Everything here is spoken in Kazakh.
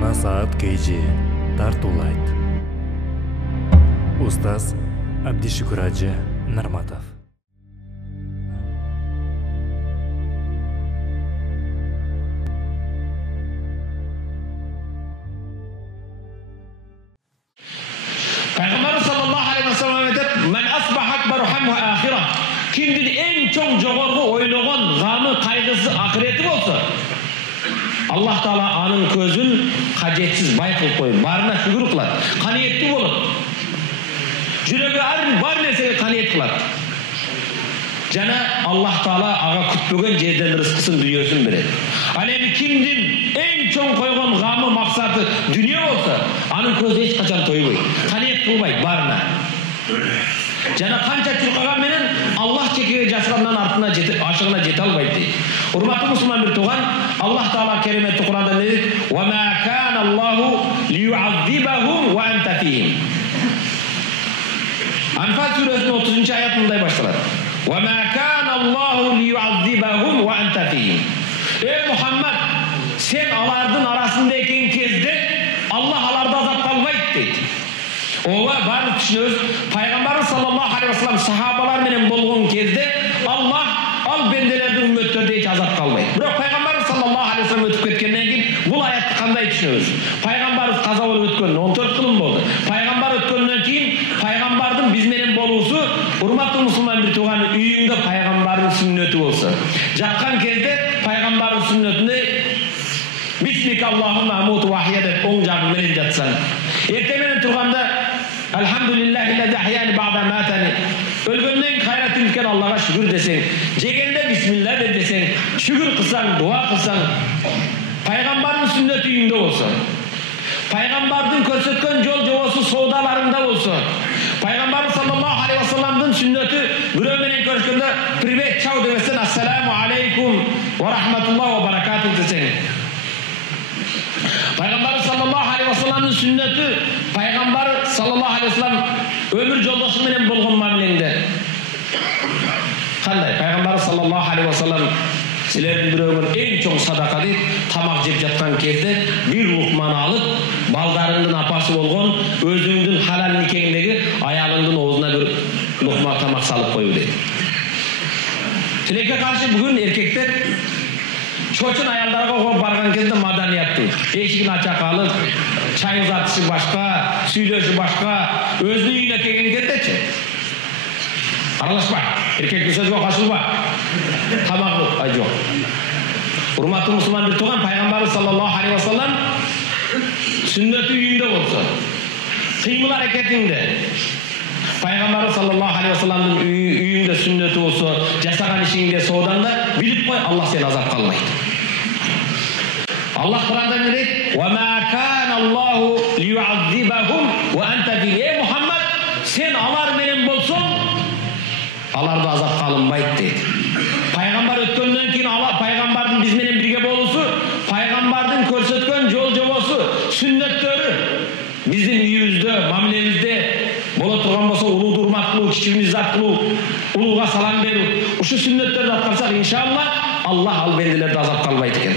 Ана саат KG тартуулайт. Устаз Абдишукур Ажы Нарматов. Peygamber sallallahu aleyhi ve sellem aytadi: "Men asbaha akbaru hammu ahira." Kimdir en çok jogorgu oylogon gamı, kaygısı ahireti bolsa, Allah Taala anın közün kajetsiz bay kılıp koyup, barına şükür kılat, kaniyetli bolup, jüregi bar nersege kaniyet kılat. Jana Allah Taala aga kütpögen жерден rızkısın, dünyasını beredi. Al endi kimdin en çok koygon gamı, maksatı dünya bolsa, anın közü hiç kaçan toyboyt, kaniyet kılbayt barına. Jana kança çurkagan menen Allah çekege jasırandan артына ашыгына жете албайт дейт. Урматтуу мусулман бир тууган, Allah Taala кереметти Кур'анда ne дейт? "Ва ма кана Аллаху лиюаззибахум ва анта фихим." Анфал сүрөсүнүн 30 аят мындай башталат. "Ва ма кана Аллаху лиюаззибахум ва анта фихим." Ey Muhammed, sen алардын арасында экен кезде Allah аларды азапка албайт дейт. Ова баары түшүнөбүз. Пайгамбарыбыз саллаллаху алейхи ва саллям сахабалар менен болгон кезде Allah ал бенделердин үммөттөрдө эч азапка албайт. Бирок пайгамбарыбыз саллаллаху алейхи ва саллям өтүп кеткенден кийин бул аятты кандай түшүнөбүз? Пайгамбарыбыз каза болуп өткөн 14 кылым болду. Пайгамбар өткөндөн кийин пайгамбардын биз менен болуусу, урматтуу мусулман бир тууган, үйүңдө пайгамбардын сүннөтү болсо, жаткан кезде пайгамбардын сүннөтүндө Bismika Allahumma amutu wa ahya деп оң жагың менен жатсаң, эртең менен турганда Alhamdulillahillezî ahyani ba'da matani, өлгөндөн кайрат илкен Аллага шүгүр десең, жегенде бисмилла деп десең, шүгүр кылсаң, дуа кылсаң, пайгамбардын сүннөтү үйүңдө болсо, пайгамбардын көрсөткөн жол жобосу соодаларыңда болсо, пайгамбарыбыз саллаллаху алейхи ва салламдын сүннөтү бирөө менен көрүшкөндө привет, чау демесен, ассаламу алейкум ва рахматуллахи ва баракатух десең, Пайгамбар саллаллаху алейхи ва салламдын сүннөтү, пайгамбар саллаллаху алейхи ва саллам өмүр жолдошу менен болгон мамилеңде кандай? Пайгамбар саллаллаху алейхи ва саллам силердин бирөөгөр эң чоң садака дейт, тамак жеп жаткан кезде бир лукманы алып, балдарыңдын апасы болгон, өзүңдүн халал никеңдеги аялыңдын оозуна бир лукма тамак салып коюу дейт. Тилекке каршы бүгүн эркектер чочун аялдарга барган кезде маданияттуу, эшигин ача калып, чай узатышы башка, сүйлөшү башка, өзүнүн үйүнө келген кездечи аралашпа, эркектин сөзгө кошулба, тамак жок. Урматтуу мусулман бир тууган, пайгамбарыбыз саллаллаху алейхи ва саллам сүннөтү үйүндө болсо, кыймыл аракетиңде пайгамбарыбыз саллаллаху алейхи ва салламдын үйүндө сүннөтү болсо, жасаган ишиңде, соодаңда билип кой, Allah сени азапка албайт. Allah Kur'an'da ne deyip? وَمَا كَانَ اللّٰهُ لِيُعَذِّبَهُمْ وَاَنْتَ فِيهِمْ. Ey Muhammed, sen alar benim bolsun, alar da azap kalınbayt deyip. Peygamber ötkönden keyin Peygamber'in biz menen birge bolusu, Peygamber'in körsetken jol jobosu, sünnetleri bizim uyubuzda, mamilemizde bola turgan bolsa, ulu durmak kılуу, kichigini izzat kılуу, uluga salam berүү, uşu sünnetlerdi atkarsak inşallah Allah al bendelerde azap kalbayt eken.